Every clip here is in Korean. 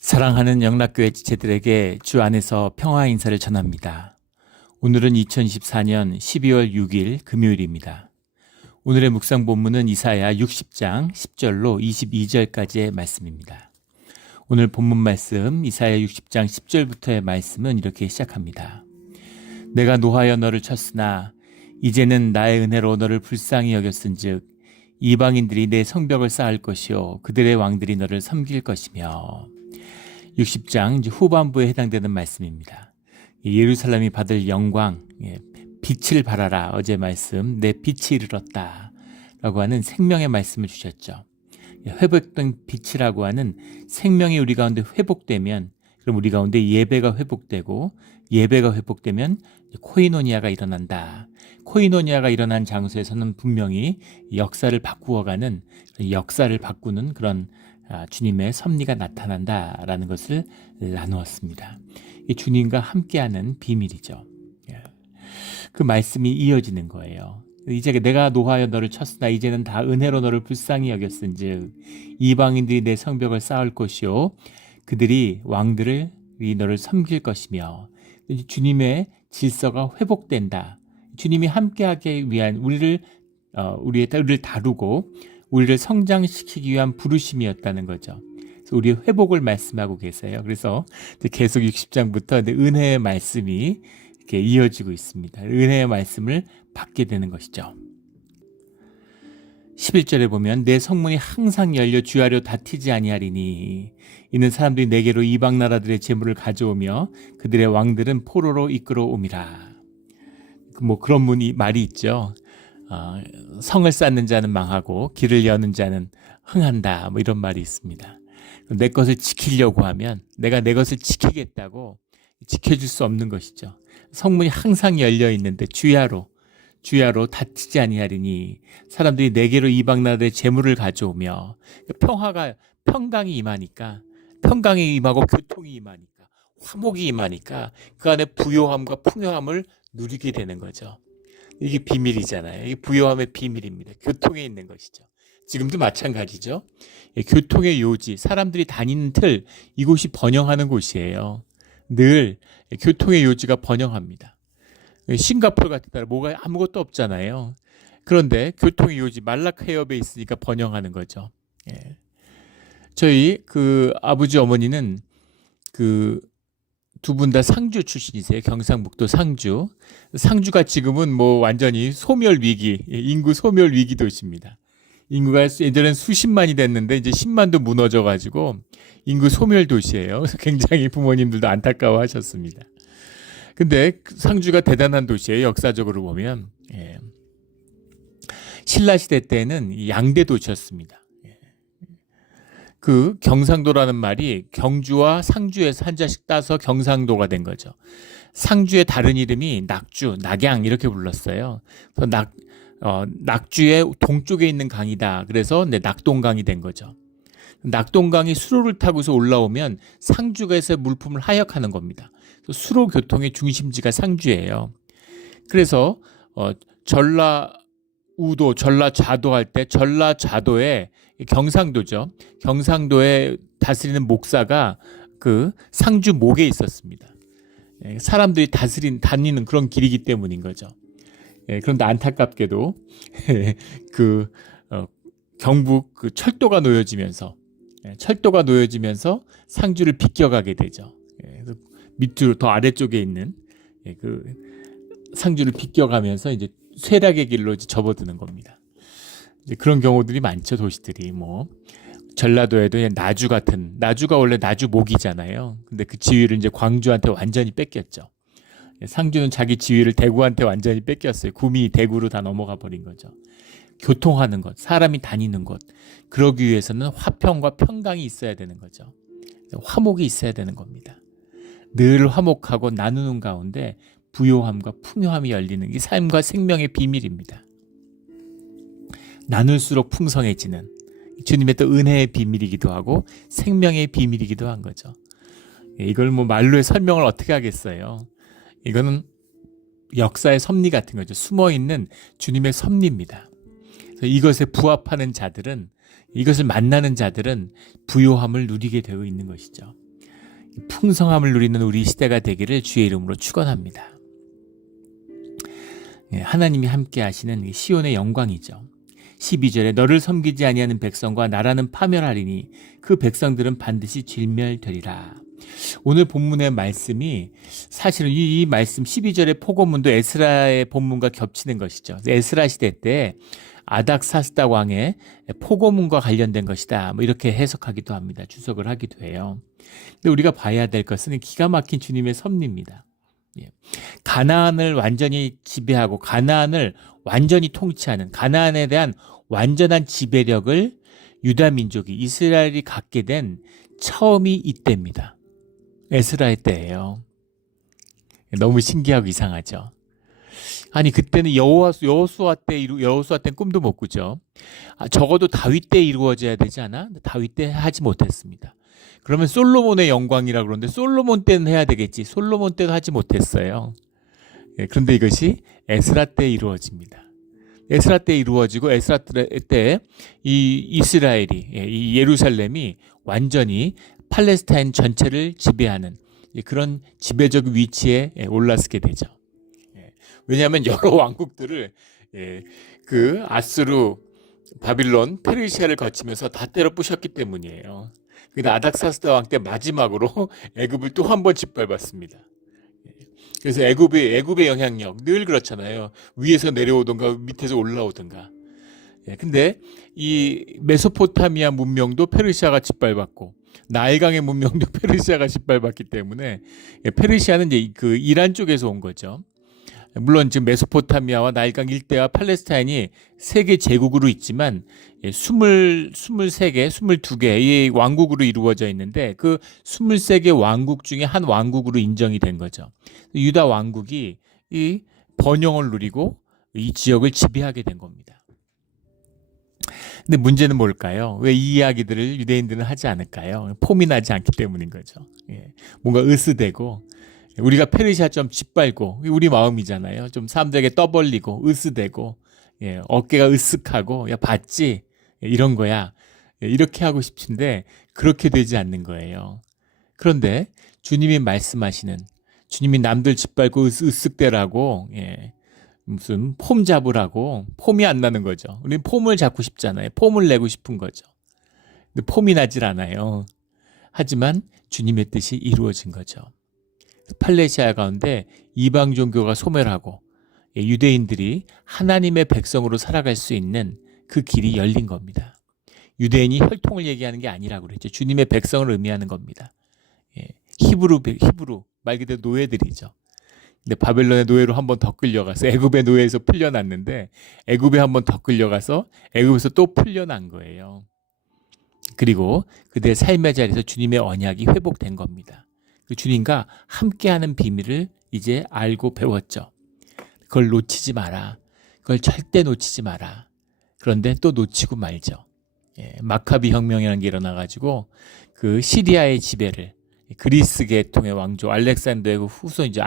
사랑하는 영락교회 지체들에게 주 안에서 평화 인사를 전합니다. 오늘은 2024년 12월 6일 금요일입니다. 오늘의 묵상 본문은 이사야 60장 10절로 22절까지의 말씀입니다. 오늘 본문 말씀 이사야 60장 10절부터의 말씀은 이렇게 시작합니다. 내가 노하여 너를 쳤으나 이제는 나의 은혜로 너를 불쌍히 여겼은즉 이방인들이 내 성벽을 쌓을 것이요 그들의 왕들이 너를 섬길 것이며. 60장 후반부에 해당되는 말씀입니다. 예루살렘이 받을 영광, 빛을 발하라. 어제 말씀 내 빛이 이르렀다 라고 하는 생명의 말씀을 주셨죠. 회복된 빛이라고 하는 생명이 우리 가운데 회복되면 그럼 우리 가운데 예배가 회복되고 예배가 회복되면 코이노니아가 일어난다. 코이노니아가 일어난 장소에서는 분명히 역사를 바꾸어가는 역사를 바꾸는 그런 주님의 섭리가 나타난다라는 것을 나누었습니다. 이 주님과 함께하는 비밀이죠. 그 말씀이 이어지는 거예요. 이제 내가 노하여 너를 쳤으나 이제는 다 은혜로 너를 불쌍히 여겼은즉 이방인들이 내 성벽을 쌓을 것이요 그들이 왕들이 너를 섬길 것이며. 주님의 질서가 회복된다. 주님이 함께하기 위한 우리를 다루고 우리를 성장시키기 위한 부르심이었다는 거죠. 그래서 우리의 회복을 말씀하고 계세요. 그래서 계속 60장부터 은혜의 말씀이 이렇게 이어지고 있습니다. 은혜의 말씀을 받게 되는 것이죠. 11절에 보면 내 성문이 항상 열려 주하려 다투지 아니하리니 이는 사람들이 내게로 이방 나라들의 재물을 가져오며 그들의 왕들은 포로로 이끌어옴이라. 그런 말이 있죠. 성을 쌓는 자는 망하고 길을 여는 자는 흥한다. 이런 말이 있습니다. 내 것을 지키려고 하면 내가 내 것을 지키겠다고 지켜줄 수 없는 것이죠. 성문이 항상 열려 있는데 주야로 다투지 아니하리니 사람들이 내게로 이방 나라의 재물을 가져오며 평강이 임하니까 평강이 임하고 교통이 임하니까 화목이 임하니까 그 안에 부요함과 풍요함을 누리게 되는 거죠. 이게 비밀이잖아요. 이게 부요함의 비밀입니다. 교통에 있는 것이죠. 지금도 마찬가지죠. 교통의 요지, 사람들이 다니는 틀, 이곳이 번영하는 곳이에요. 늘 교통의 요지가 번영합니다. 싱가포르 같은 나라 뭐가 아무것도 없잖아요. 그런데 교통의 요지 말라카 해협에 있으니까 번영하는 거죠. 저희 아버지 어머니는 두 분 다 상주 출신이세요. 경상북도 상주가 지금은 완전히 소멸 위기, 인구 소멸 위기 도시입니다. 인구가 예전엔 수십만이 됐는데 이제 10만도 무너져가지고 인구 소멸 도시예요. 그래서 굉장히 부모님들도 안타까워하셨습니다. 근데 상주가 대단한 도시예요. 역사적으로 보면 신라 시대 때는 양대 도시였습니다. 경상도라는 말이 경주와 상주에서 한 자씩 따서 경상도가 된 거죠. 상주의 다른 이름이 낙주, 낙양 이렇게 불렀어요. 그래서 낙주의 동쪽에 있는 강이다. 그래서 낙동강이 된 거죠. 낙동강이 수로를 타고서 올라오면 상주에서 물품을 하역하는 겁니다. 수로 교통의 중심지가 상주예요. 그래서 전라우도, 전라좌도 할 때 전라좌도에 경상도죠. 경상도에 다스리는 목사가 상주 목에 있었습니다. 사람들이 다니는 그런 길이기 때문인 거죠. 그런데 안타깝게도 경북 철도가 놓여지면서 상주를 비껴가게 되죠. 그래서 밑으로 더 아래쪽에 있는 상주를 비껴가면서 이제 쇠락의 길로 접어드는 겁니다. 이제 그런 경우들이 많죠. 도시들이 전라도에도 나주가 원래 나주목이잖아요. 근데 그 지위를 이제 광주한테 완전히 뺏겼죠. 상주는 자기 지위를 대구한테 완전히 뺏겼어요. 구미 대구로 다 넘어가 버린 거죠. 교통하는 것, 사람이 다니는 것, 그러기 위해서는 화평과 평강이 있어야 되는 거죠. 화목이 있어야 되는 겁니다. 늘 화목하고 나누는 가운데 부요함과 풍요함이 열리는 게 삶과 생명의 비밀입니다. 나눌수록 풍성해지는 주님의 또 은혜의 비밀이기도 하고 생명의 비밀이기도 한 거죠. 이걸 말로 설명을 어떻게 하겠어요. 이거는 역사의 섭리 같은 거죠. 숨어있는 주님의 섭리입니다. 그래서 이것에 부합하는 자들은, 이것을 만나는 자들은 부요함을 누리게 되어 있는 것이죠. 풍성함을 누리는 우리 시대가 되기를 주의 이름으로 축원합니다. 하나님이 함께 하시는 시온의 영광이죠. 12절에 너를 섬기지 아니하는 백성과 나라는 파멸하리니 그 백성들은 반드시 진멸되리라. 오늘 본문의 말씀이 사실은 이 말씀 12절의 포고문도 에스라의 본문과 겹치는 것이죠. 에스라 시대 때 아닥사스다 왕의 포고문과 관련된 것이다. 뭐 이렇게 해석하기도 합니다. 주석을 하기도 해요. 근데 우리가 봐야 될 것은 기가 막힌 주님의 섭리입니다. 가나안을 완전히 지배하고 가나안을 완전히 통치하는 가나안에 대한 완전한 지배력을 유다 민족이 이스라엘이 갖게 된 처음이 이때입니다. 에스라의 때예요. 너무 신기하고 이상하죠. 아니 그때는 여호수아 때는 꿈도 못 꾸죠. 적어도 다윗 때 이루어져야 되지 않아? 다윗 때 하지 못했습니다. 그러면 솔로몬의 영광이라 그러는데 솔로몬 때는 해야 되겠지. 솔로몬 때도 하지 못했어요. 그런데 이것이 에스라 때 이루어집니다. 에스라 때 이루어지고 에스라 때 이 이스라엘이 이 예루살렘이 완전히 팔레스타인 전체를 지배하는 그런 지배적 위치에 올라서게 되죠. 왜냐하면 여러 왕국들을 그 아수르, 바빌론, 페르시아를 거치면서 다 때려 부셨기 때문이에요. 그러나 아닥사스다 왕 때 마지막으로 애굽을 또 한 번 짓밟았습니다. 그래서 애굽의 영향력 늘 그렇잖아요. 위에서 내려오던가 밑에서 올라오던가. 근데 이 메소포타미아 문명도 페르시아가 짓밟았고 나일강의 문명도 페르시아가 짓밟았기 때문에 페르시아는 이제 그 이란 쪽에서 온 거죠. 물론 지금 메소포타미아와 나일강 일대와 팔레스타인이 세계 제국으로 있지만 23개, 22개의 왕국으로 이루어져 있는데 그 23개 왕국 중에 한 왕국으로 인정이 된 거죠. 유다 왕국이 이 번영을 누리고 이 지역을 지배하게 된 겁니다. 근데 문제는 뭘까요? 왜 이 이야기들을 유대인들은 하지 않을까요? 폼이 나지 않기 때문인 거죠. 뭔가 으스대고 우리가 페르시아 좀 짓밟고 우리 마음이잖아요. 좀 사람들에게 떠벌리고 으스대고 어깨가 으쓱하고 야 봤지? 이런 거야. 이렇게 하고 싶은데 그렇게 되지 않는 거예요. 그런데 주님이 말씀하시는 주님이 남들 짓밟고 으쓱대라고 무슨 폼 잡으라고 폼이 안 나는 거죠. 우리는 폼을 잡고 싶잖아요. 폼을 내고 싶은 거죠. 근데 폼이 나질 않아요. 하지만 주님의 뜻이 이루어진 거죠. 팔레시아 가운데 이방 종교가 소멸하고 유대인들이 하나님의 백성으로 살아갈 수 있는 그 길이 열린 겁니다. 유대인이 혈통을 얘기하는 게 아니라고 그랬죠. 주님의 백성을 의미하는 겁니다. 히브루 말 그대로 노예들이죠. 근데 바벨론의 노예로 한 번 더 끌려가서 애굽의 노예에서 풀려났는데 애굽에 한 번 더 끌려가서 애굽에서 또 풀려난 거예요. 그리고 그들의 삶의 자리에서 주님의 언약이 회복된 겁니다. 그 주님과 함께하는 비밀을 이제 알고 배웠죠. 그걸 놓치지 마라. 그걸 절대 놓치지 마라. 그런데 또 놓치고 말죠. 마카비 혁명이라는 게 일어나가지고 그 시리아의 지배를 그리스 계통의 왕조 알렉산더의 그 후손이죠.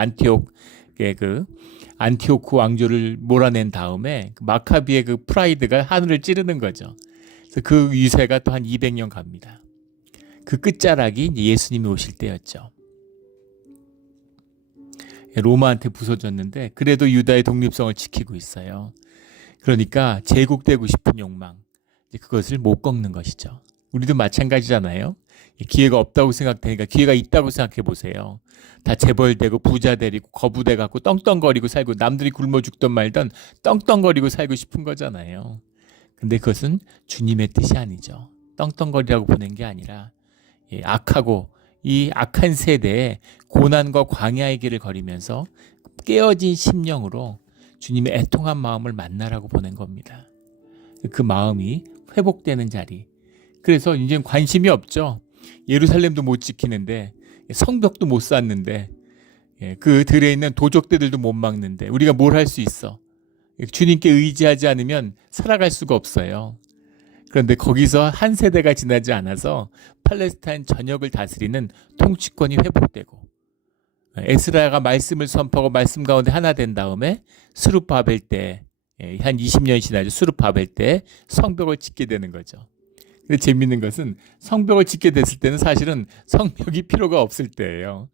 안티오크 왕조를 몰아낸 다음에 마카비의 그 프라이드가 하늘을 찌르는 거죠. 그래서 그 위세가 또 한 200년 갑니다. 그 끝자락이 예수님이 오실 때였죠. 로마한테 부서졌는데 그래도 유다의 독립성을 지키고 있어요. 그러니까 제국되고 싶은 욕망, 그것을 못 꺾는 것이죠. 우리도 마찬가지잖아요. 기회가 없다고 생각되니까 기회가 있다고 생각해 보세요. 다 재벌되고 부자 되고 거부돼 갖고 떵떵거리고 살고 남들이 굶어 죽던 말던 떵떵거리고 살고 싶은 거잖아요. 근데 그것은 주님의 뜻이 아니죠. 떵떵거리라고 보낸 게 아니라 악하고 이 악한 세대에 고난과 광야의 길을 걸으면서 깨어진 심령으로 주님의 애통한 마음을 만나라고 보낸 겁니다. 그 마음이 회복되는 자리. 그래서 이제는 관심이 없죠. 예루살렘도 못 지키는데 성벽도 못 쌓는데 그 들에 있는 도적대들도 못 막는데 우리가 뭘 할 수 있어? 주님께 의지하지 않으면 살아갈 수가 없어요. 그런데 거기서 한 세대가 지나지 않아서 팔레스타인 전역을 다스리는 통치권이 회복되고 에스라가 말씀을 선포하고 말씀 가운데 하나 된 다음에 스룹바벨 때 한 20년이 지나죠. 스룹바벨 때 성벽을 짓게 되는 거죠. 근데 재밌는 것은 성벽을 짓게 됐을 때는 사실은 성벽이 필요가 없을 때예요.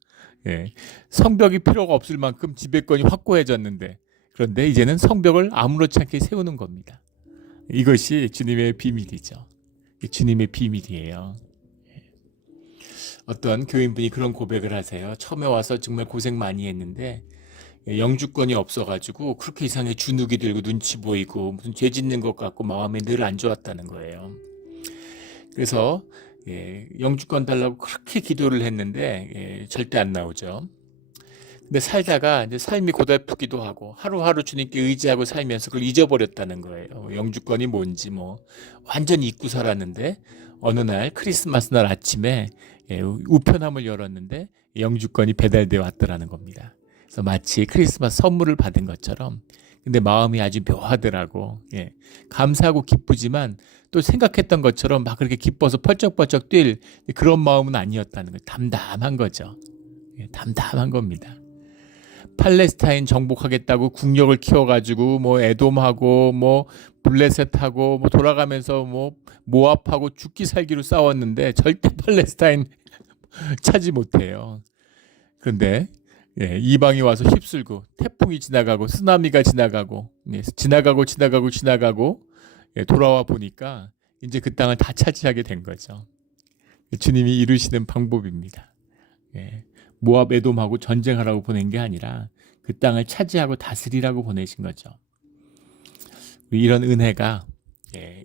예. 성벽이 필요가 없을 만큼 지배권이 확고해졌는데, 그런데 이제는 성벽을 아무렇지 않게 세우는 겁니다. 이것이 주님의 비밀이죠. 주님의 비밀이에요. 어떤 교인분이 그런 고백을 하세요. 처음에 와서 정말 고생 많이 했는데 영주권이 없어가지고 그렇게 이상하게 주눅이 들고 눈치 보이고 무슨 죄 짓는 것 같고 마음이 늘 안 좋았다는 거예요. 그래서 영주권 달라고 그렇게 기도를 했는데 절대 안 나오죠. 근데 살다가 이제 삶이 고달프기도 하고 하루하루 주님께 의지하고 살면서 그걸 잊어버렸다는 거예요. 영주권이 뭔지 뭐 완전히 잊고 살았는데 어느 날 크리스마스 날 아침에 우편함을 열었는데 영주권이 배달되어 왔더라는 겁니다. 그래서 마치 크리스마스 선물을 받은 것처럼, 근데 마음이 아주 묘하더라고. 감사하고 기쁘지만 또 생각했던 것처럼 막 그렇게 기뻐서 펄쩍펄쩍 뛸 그런 마음은 아니었다는 거예요. 담담한 거죠. 담담한 겁니다. 팔레스타인 정복하겠다고 국력을 키워가지고 뭐 에돔하고 뭐 블레셋하고 뭐 돌아가면서 뭐 모압하고 죽기 살기로 싸웠는데 절대 팔레스타인 차지 못해요. 그런데 이방이 와서 휩쓸고 태풍이 지나가고 쓰나미가 지나가고 지나가고 돌아와 보니까 이제 그 땅을 다 차지하게 된 거죠. 주님이 이루시는 방법입니다. 모압 에돔하고 전쟁하라고 보낸 게 아니라 그 땅을 차지하고 다스리라고 보내신 거죠. 이런 은혜가,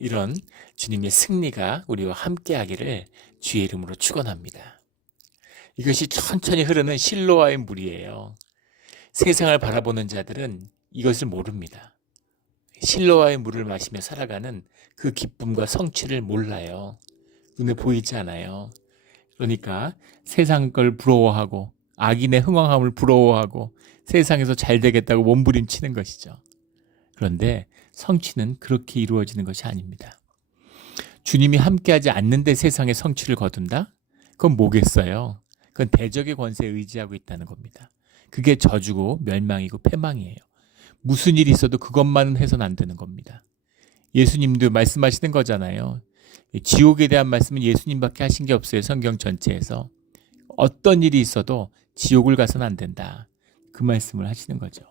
이런 주님의 승리가 우리와 함께하기를 주의 이름으로 축원합니다. 이것이 천천히 흐르는 실로아의 물이에요. 세상을 바라보는 자들은 이것을 모릅니다. 실로아의 물을 마시며 살아가는 그 기쁨과 성취를 몰라요. 눈에 보이지 않아요. 그러니까 세상 걸 부러워하고 악인의 흥왕함을 부러워하고 세상에서 잘 되겠다고 몸부림치는 것이죠. 그런데 성취는 그렇게 이루어지는 것이 아닙니다. 주님이 함께하지 않는데 세상의 성취를 거둔다? 그건 뭐겠어요? 그건 대적의 권세에 의지하고 있다는 겁니다. 그게 저주고 멸망이고 패망이에요. 무슨 일이 있어도 그것만은 해서는 안 되는 겁니다. 예수님도 말씀하시는 거잖아요. 지옥에 대한 말씀은 예수님밖에 하신 게 없어요. 성경 전체에서. 어떤 일이 있어도 지옥을 가서는 안 된다. 그 말씀을 하시는 거죠.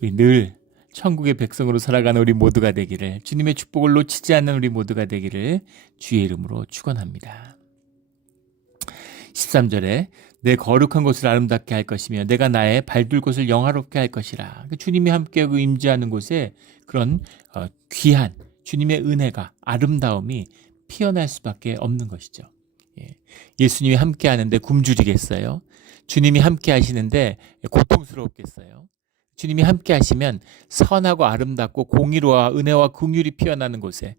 우리 늘 천국의 백성으로 살아가는 우리 모두가 되기를, 주님의 축복을 놓치지 않는 우리 모두가 되기를 주의 이름으로 축원합니다. 13절에 내 거룩한 곳을 아름답게 할 것이며 내가 나의 발둘 곳을 영화롭게 할 것이라. 주님이 함께하고 임재하는 곳에 그런 귀한 주님의 은혜가, 아름다움이 피어날 수밖에 없는 것이죠. 예수님이 함께하는데 굶주리겠어요? 주님이 함께하시는데 고통스럽겠어요? 주님이 함께하시면 선하고 아름답고 공의로와 은혜와 긍휼이 피어나는 곳에,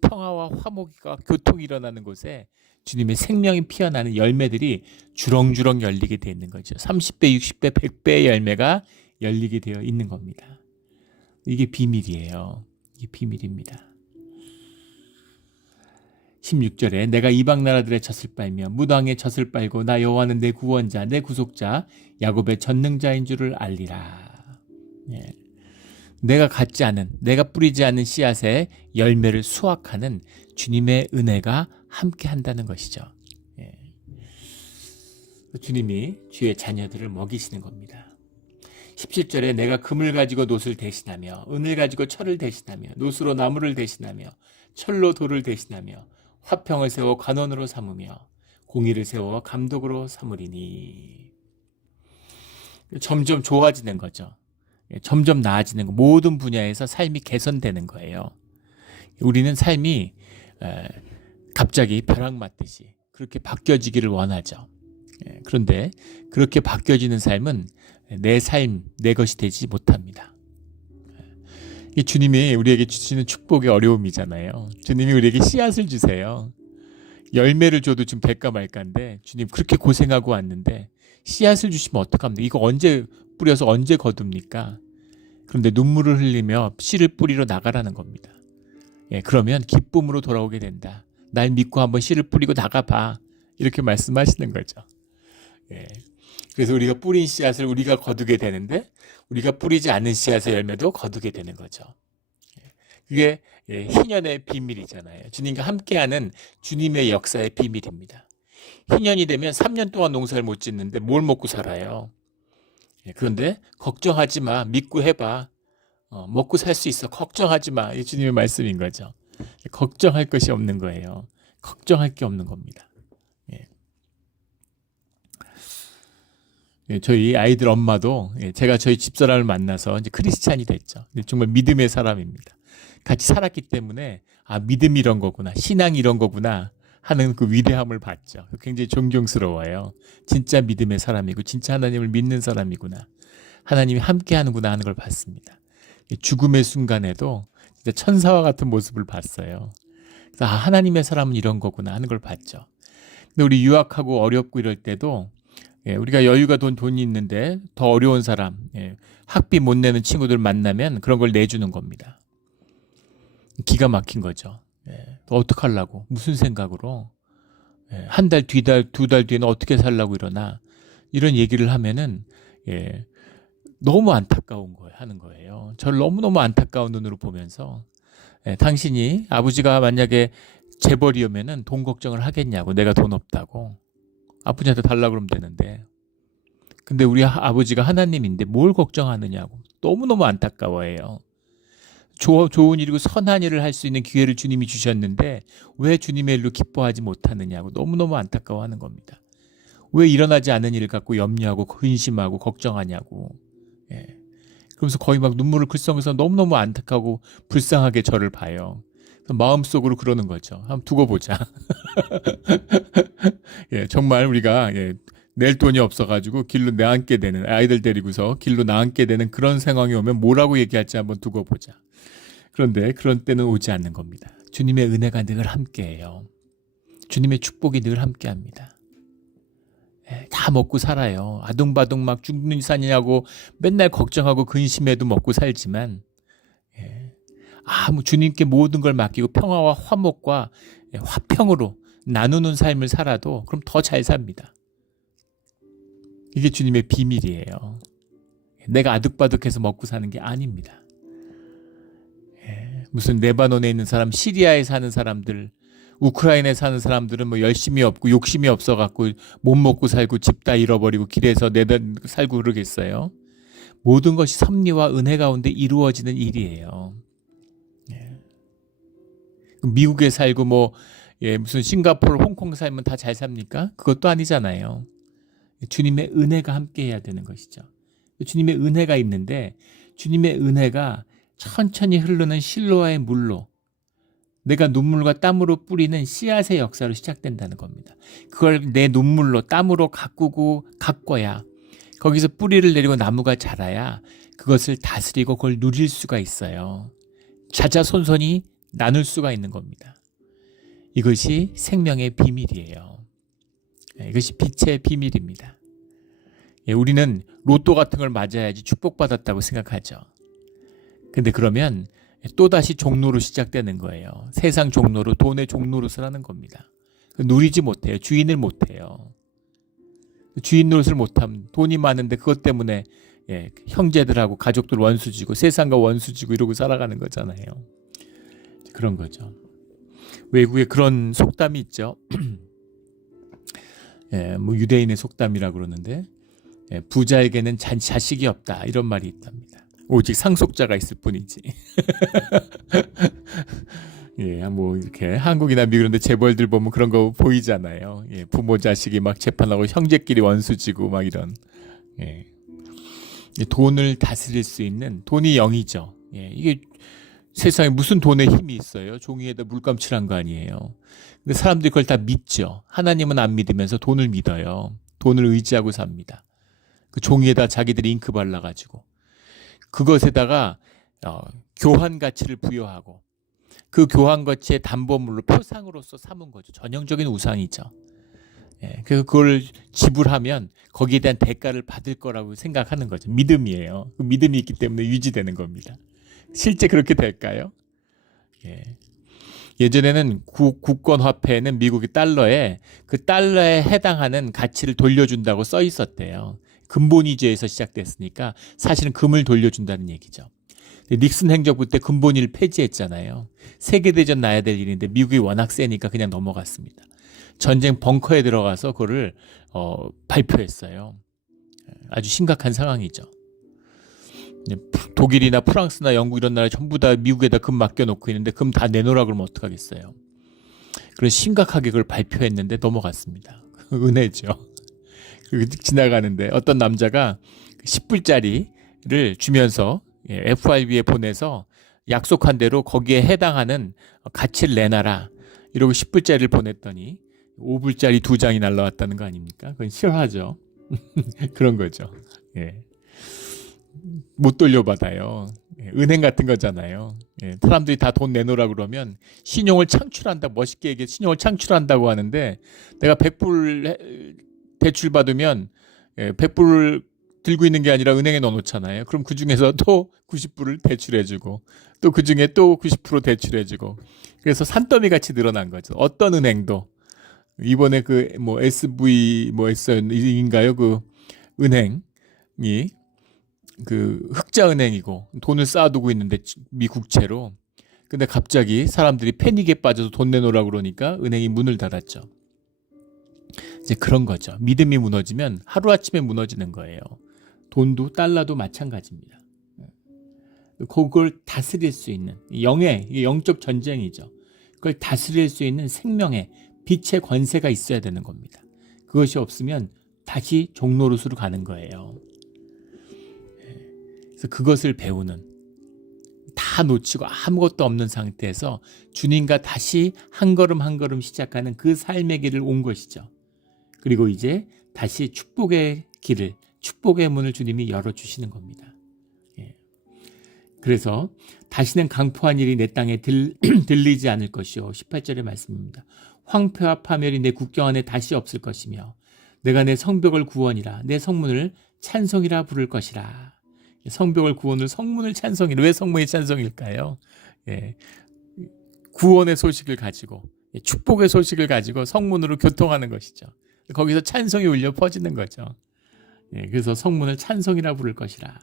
평화와 화목과 교통이 일어나는 곳에 주님의 생명이 피어나는 열매들이 주렁주렁 열리게 되어 있는 거죠. 30배, 60배, 100배의 열매가 열리게 되어 있는 겁니다. 이게 비밀이에요. 이게 비밀입니다. 16절에 내가 이방 나라들의 젖을 빨며 무당의 젖을 빨고 나 여호와는 내 구원자, 내 구속자, 야곱의 전능자인 줄을 알리라. 내가 갖지 않은, 내가 뿌리지 않은 씨앗의 열매를 수확하는 주님의 은혜가 함께 한다는 것이죠. 주님이 주의 자녀들을 먹이시는 겁니다. 17절에 내가 금을 가지고 놋을 대신하며 은을 가지고 철을 대신하며 놋으로 나무를 대신하며 철로 돌을 대신하며 화평을 세워 관원으로 삼으며 공의를 세워 감독으로 삼으리니. 점점 좋아지는 거죠. 점점 나아지는 거, 모든 분야에서 삶이 개선되는 거예요. 우리는 삶이 갑자기 벼락 맞듯이 그렇게 바뀌어지기를 원하죠. 그런데 그렇게 바뀌어지는 삶은 내 삶, 내 것이 되지 못합니다. 이 주님이 우리에게 주시는 축복의 어려움이잖아요. 주님이 우리에게 씨앗을 주세요. 열매를 줘도 지금 될까 말까인데 주님 그렇게 고생하고 왔는데 씨앗을 주시면 어떡합니까? 이거 언제 뿌려서 언제 거둡니까? 그런데 눈물을 흘리며 씨를 뿌리러 나가라는 겁니다. 그러면 기쁨으로 돌아오게 된다. 날 믿고 한번 씨를 뿌리고 나가봐. 이렇게 말씀하시는 거죠. 그래서 우리가 뿌린 씨앗을 우리가 거두게 되는데 우리가 뿌리지 않은 씨앗의 열매도 거두게 되는 거죠. 그게 희년의 비밀이잖아요. 주님과 함께하는 주님의 역사의 비밀입니다. 희년이 되면 3년 동안 농사를 못 짓는데 뭘 먹고 살아요. 그런데 걱정하지 마. 믿고 해봐. 먹고 살 수 있어. 걱정하지 마. 이 주님의 말씀인 거죠. 걱정할 것이 없는 거예요. 걱정할 게 없는 겁니다. 저희 아이들 엄마도 제가 저희 집사람을 만나서 이제 크리스찬이 됐죠. 정말 믿음의 사람입니다. 같이 살았기 때문에 믿음이 이런 거구나, 신앙이 이런 거구나 하는 그 위대함을 봤죠. 굉장히 존경스러워요. 진짜 믿음의 사람이고 진짜 하나님을 믿는 사람이구나, 하나님이 함께하는구나 하는 걸 봤습니다. 죽음의 순간에도 진짜 천사와 같은 모습을 봤어요. 그래서 하나님의 사람은 이런 거구나 하는 걸 봤죠. 근데 우리 유학하고 어렵고 이럴 때도 우리가 여유가 돈이 있는데 더 어려운 사람, 학비 못 내는 친구들 만나면 그런 걸 내주는 겁니다. 기가 막힌 거죠. 어떡하려고, 무슨 생각으로, 한 달, 두 달 뒤에는 어떻게 살라고 이러나, 이런 얘기를 하면은 너무 안타까운 거예요, 하는 거예요. 저를 너무너무 안타까운 눈으로 보면서 당신이 아버지가 만약에 재벌이면은 돈 걱정을 하겠냐고, 내가 돈 없다고. 아버지한테 달라고 그러면 되는데, 근데 우리 아버지가 하나님인데 뭘 걱정하느냐고 너무너무 안타까워해요. 좋은 일이고 선한 일을 할 수 있는 기회를 주님이 주셨는데 왜 주님의 일로 기뻐하지 못하느냐고 너무너무 안타까워하는 겁니다. 왜 일어나지 않은 일을 갖고 염려하고 근심하고 걱정하냐고. 그러면서 거의 막 눈물을 글썽글썽 너무너무 안타까고 불쌍하게 저를 봐요. 마음속으로 그러는 거죠. 한번 두고 보자. 정말 우리가 낼 돈이 없어가지고 길로 나앉게 되는, 아이들 데리고서 길로 나앉게 되는 그런 상황이 오면 뭐라고 얘기할지 한번 두고 보자. 그런데 그런 때는 오지 않는 겁니다. 주님의 은혜가 늘 함께해요. 주님의 축복이 늘 함께합니다. 다 먹고 살아요. 아둥바둥 막 죽는 산이냐고 맨날 걱정하고 근심해도 먹고 살지만 주님께 모든 걸 맡기고 평화와 화목과 화평으로 나누는 삶을 살아도 그럼 더 잘 삽니다. 이게 주님의 비밀이에요. 내가 아득바득해서 먹고 사는 게 아닙니다. 무슨 레바논에 있는 사람, 시리아에 사는 사람들, 우크라이나에 사는 사람들은 뭐 열심히 없고 욕심이 없어갖고 못 먹고 살고 집 다 잃어버리고 길에서 내다 살고 그러겠어요. 모든 것이 섭리와 은혜 가운데 이루어지는 일이에요. 미국에 살고 무슨 싱가포르, 홍콩 살면 다 잘 삽니까? 그것도 아니잖아요. 주님의 은혜가 함께해야 되는 것이죠. 주님의 은혜가 있는데 주님의 은혜가 천천히 흐르는 실로와의 물로 내가 눈물과 땀으로 뿌리는 씨앗의 역사로 시작된다는 겁니다. 그걸 내 눈물로 땀으로 가꿔야 거기서 뿌리를 내리고 나무가 자라야 그것을 다스리고 그걸 누릴 수가 있어요. 자자손손이 나눌 수가 있는 겁니다. 이것이 생명의 비밀이에요. 이것이 빛의 비밀입니다. 우리는 로또 같은 걸 맞아야지 축복받았다고 생각하죠. 근데 그러면 또다시 종로로 시작되는 거예요. 세상 종로로, 돈의 종로로 서라는 겁니다. 누리지 못해요. 주인을 못해요. 주인 노릇을 못하면 돈이 많은데 그것 때문에 형제들하고 가족들 원수지고 세상과 원수지고 이러고 살아가는 거잖아요. 그런 거죠. 외국에 그런 속담이 있죠. 유대인의 속담이라고 그러는데 부자에게는 자식이 없다 이런 말이 있답니다. 오직 상속자가 있을 뿐이지. 이렇게 한국이나 미국 이런데 재벌들 보면 그런 거 보이잖아요. 부모 자식이 막 재판하고 형제끼리 원수지고 막 이런. 돈을 다스릴 수 있는 돈이 영이죠. 이게 세상에 무슨 돈에 힘이 있어요? 종이에다 물감칠한 거 아니에요. 근데 사람들이 그걸 다 믿죠. 하나님은 안 믿으면서 돈을 믿어요. 돈을 의지하고 삽니다. 그 종이에다 자기들이 잉크 발라가지고 그것에다가 교환 가치를 부여하고 그 교환 가치의 담보물로 표상으로서 삼은 거죠. 전형적인 우상이죠. 그래서 그걸 지불하면 거기에 대한 대가를 받을 거라고 생각하는 거죠. 믿음이에요. 그 믿음이 있기 때문에 유지되는 겁니다. 실제 그렇게 될까요? 예전에는 국권 화폐에는 미국의 달러에 그 달러에 해당하는 가치를 돌려준다고 써 있었대요. 금본위제에서 시작됐으니까 사실은 금을 돌려준다는 얘기죠. 닉슨 행정부 때 군본위를 폐지했잖아요. 세계대전 나야 될 일인데 미국이 워낙 세니까 그냥 넘어갔습니다. 전쟁 벙커에 들어가서 그거를 발표했어요. 아주 심각한 상황이죠. 독일이나 프랑스나 영국 이런 나라 전부 다 미국에다 금 맡겨놓고 있는데 금 다 내놓으라 그러면 어떡하겠어요. 그래서 심각하게 그걸 발표했는데 넘어갔습니다. 은혜죠. 지나가는데 어떤 남자가 10불짜리를 주면서 FRB에 보내서 약속한 대로 거기에 해당하는 가치를 내놔라 이러고 10불짜리를 보냈더니 5불짜리 2장이 날라왔다는 거 아닙니까? 그건 싫어하죠. 그런 거죠. 예. 못 돌려받아요. 은행 같은 거잖아요. 사람들이 다 돈 내놓으라 그러면 신용을 창출한다, 멋있게 얘기해 신용을 창출한다고 하는데 내가 100불 대출 받으면 100불을 들고 있는 게 아니라 은행에 넣어놓잖아요. 그럼 그 중에서 또 90불을 대출해주고 또 그 중에 또 90% 대출해주고 그래서 산더미 같이 늘어난 거죠. 어떤 은행도 이번에 그 뭐 SV 뭐 S인가요? 그 은행이 그 흑자은행이고 돈을 쌓아두고 있는데 미 국채로 근데 갑자기 사람들이 패닉에 빠져서 돈 내놓으라고 그러니까 은행이 문을 닫았죠. 이제 그런 거죠. 믿음이 무너지면 하루아침에 무너지는 거예요. 돈도 달러도 마찬가지입니다. 그걸 다스릴 수 있는 영적 전쟁이죠. 그걸 다스릴 수 있는 생명의 빛의 권세가 있어야 되는 겁니다. 그것이 없으면 다시 종노릇으로 가는 거예요. 그래서 그것을 배우는 다 놓치고 아무것도 없는 상태에서 주님과 다시 한 걸음 한 걸음 시작하는 그 삶의 길을 온 것이죠. 그리고 이제 다시 축복의 길을 축복의 문을 주님이 열어주시는 겁니다. 그래서 다시는 강포한 일이 내 땅에 들리지 않을 것이요. 18절의 말씀입니다. 황폐와 파멸이 내 국경 안에 다시 없을 것이며 내가 내 성벽을 구원이라 내 성문을 찬송이라 부를 것이라. 성벽을 구원을 성문을 찬송이라. 왜 성문이 찬송일까요? 구원의 소식을 가지고 축복의 소식을 가지고 성문으로 교통하는 것이죠. 거기서 찬송이 울려 퍼지는 거죠. 그래서 성문을 찬송이라 부를 것이라.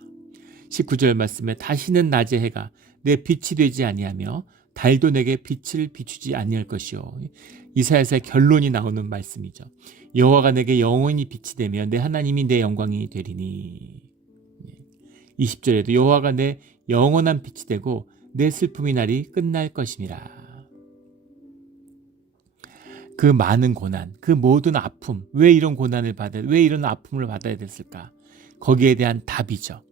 19절 말씀에 다시는 낮의 해가 내 빛이 되지 아니하며 달도 내게 빛을 비추지 아니할 것이요. 이사야서의 결론이 나오는 말씀이죠. 여호와가 내게 영원히 빛이 되며 내 하나님이 내 영광이 되리니. 20절에도 여호와가 내 영원한 빛이 되고 내 슬픔의 날이 끝날 것임이라. 그 많은 고난, 그 모든 아픔, 왜 이런 고난을 왜 이런 아픔을 받아야 됐을까? 거기에 대한 답이죠.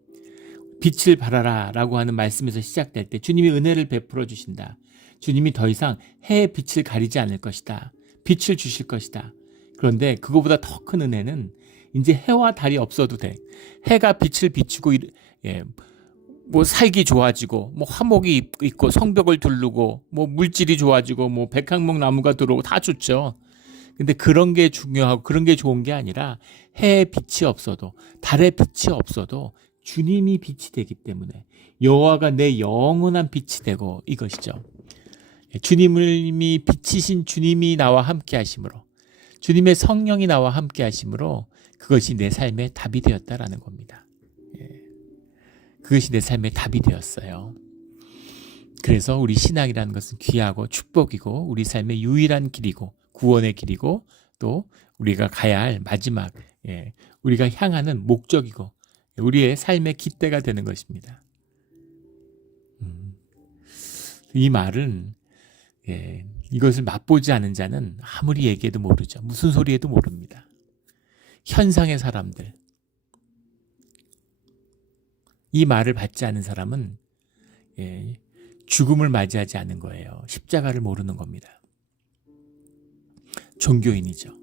빛을 발하라 라고 하는 말씀에서 시작될 때 주님이 은혜를 베풀어 주신다. 주님이 더 이상 해의 빛을 가리지 않을 것이다. 빛을 주실 것이다. 그런데 그거보다 더 큰 은혜는 이제 해와 달이 없어도 돼. 해가 빛을 비추고 뭐 살기 좋아지고 뭐 화목이 있고 성벽을 두르고 뭐 물질이 좋아지고 뭐 백향목 나무가 들어오고 다 좋죠. 근데 그런 게 중요하고 그런 게 좋은 게 아니라 해의 빛이 없어도 달의 빛이 없어도 주님이 빛이 되기 때문에 여호와가 내 영원한 빛이 되고 이것이죠. 주님이 빛이신 주님이 나와 함께 하심으로 주님의 성령이 나와 함께 하심으로 그것이 내 삶의 답이 되었다라는 겁니다. 그것이 내 삶의 답이 되었어요. 그래서 우리 신앙이라는 것은 귀하고 축복이고 우리 삶의 유일한 길이고 구원의 길이고 또 우리가 가야 할 마지막 우리가 향하는 목적이고 우리의 삶의 깃대가 되는 것입니다. 이 말은 이것을 맛보지 않은 자는 아무리 얘기해도 모르죠. 무슨 소리해도 모릅니다. 현상의 사람들, 이 말을 받지 않은 사람은 죽음을 맞이하지 않은 거예요. 십자가를 모르는 겁니다. 종교인이죠.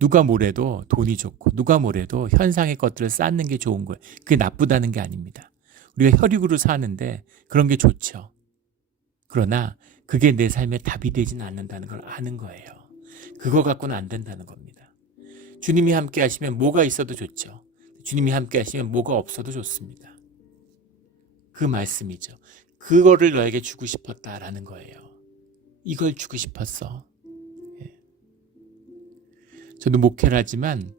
누가 뭐래도 돈이 좋고 누가 뭐래도 현상의 것들을 쌓는 게 좋은 거예요. 그게 나쁘다는 게 아닙니다. 우리가 혈육으로 사는데 그런 게 좋죠. 그러나 그게 내 삶의 답이 되지는 않는다는 걸 아는 거예요. 그거 갖고는 안 된다는 겁니다. 주님이 함께 하시면 뭐가 있어도 좋죠. 주님이 함께 하시면 뭐가 없어도 좋습니다. 그 말씀이죠. 그거를 너에게 주고 싶었다라는 거예요. 이걸 주고 싶었어. 저도 목회를 하지만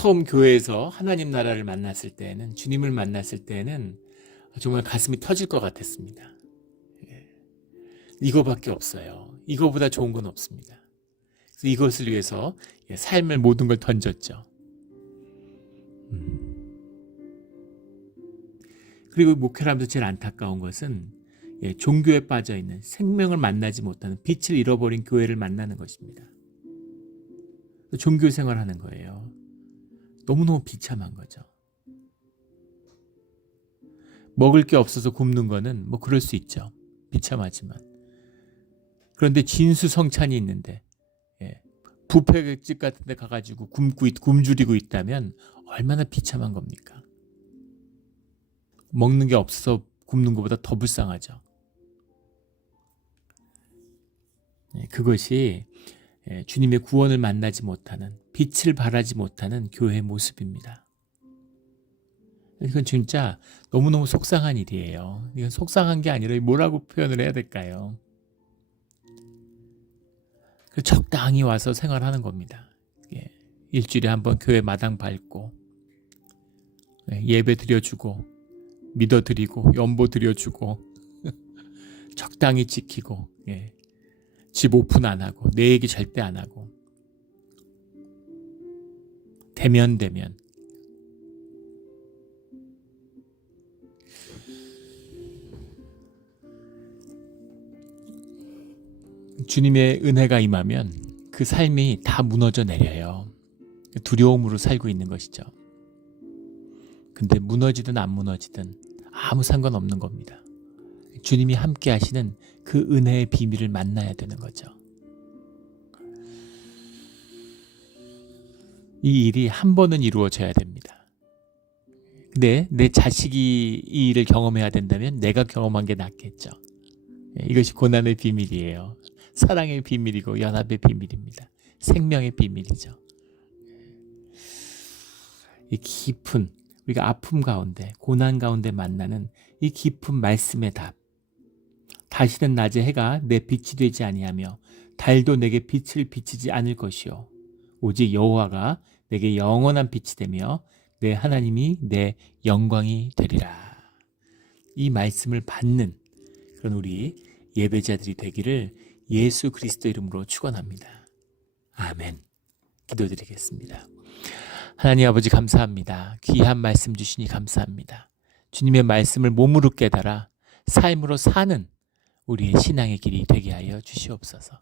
처음 교회에서 하나님 나라를 만났을 때는, 주님을 만났을 때는 정말 가슴이 터질 것 같았습니다. 이거밖에 없어요. 이거보다 좋은 건 없습니다. 그래서 이것을 위해서 삶을 모든 걸 던졌죠. 그리고 목회를 하면서 제일 안타까운 것은 종교에 빠져있는, 생명을 만나지 못하는, 빛을 잃어버린 교회를 만나는 것입니다. 종교 생활하는 거예요. 너무너무 비참한 거죠. 먹을 게 없어서 굶는 거는 뭐 그럴 수 있죠. 비참하지만. 그런데 진수성찬이 있는데 뷔페집 같은 데 가가지고 굶주리고 있다면 얼마나 비참한 겁니까? 먹는 게 없어서 굶는 것보다 더 불쌍하죠. 그것이 주님의 구원을 만나지 못하는, 빛을 발하지 못하는 교회의 모습입니다. 이건 진짜 너무너무 속상한 일이에요. 이건 속상한 게 아니라 뭐라고 표현을 해야 될까요? 적당히 와서 생활하는 겁니다. 일주일에 한 번 교회 마당 밟고 예배 드려주고 믿어 드리고 연보 드려주고 적당히 지키고 집 오픈 안 하고 내 얘기 절대 안 하고 대면 주님의 은혜가 임하면 그 삶이 다 무너져 내려요. 두려움으로 살고 있는 것이죠. 근데 무너지든 안 무너지든 아무 상관없는 겁니다. 주님이 함께 하시는 그 은혜의 비밀을 만나야 되는 거죠. 이 일이 한 번은 이루어져야 됩니다. 근데 내 자식이 이 일을 경험해야 된다면 내가 경험한 게 낫겠죠. 이것이 고난의 비밀이에요. 사랑의 비밀이고 연합의 비밀입니다. 생명의 비밀이죠. 이 깊은, 우리가 아픔 가운데, 고난 가운데 만나는 이 깊은 말씀의 답. 다시는 낮에 해가 내 빛이 되지 아니하며 달도 내게 빛을 비치지 않을 것이요 오직 여호와가 내게 영원한 빛이 되며 내 하나님이 내 영광이 되리라. 이 말씀을 받는 그런 우리 예배자들이 되기를 예수 그리스도 이름으로 축원합니다. 아멘. 기도드리겠습니다. 하나님 아버지 감사합니다. 귀한 말씀 주시니 감사합니다. 주님의 말씀을 몸으로 깨달아 삶으로 사는 우리의 신앙의 길이 되게 하여 주시옵소서.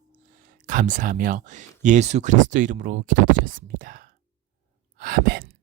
감사하며 예수 그리스도 이름으로 기도드렸습니다. 아멘.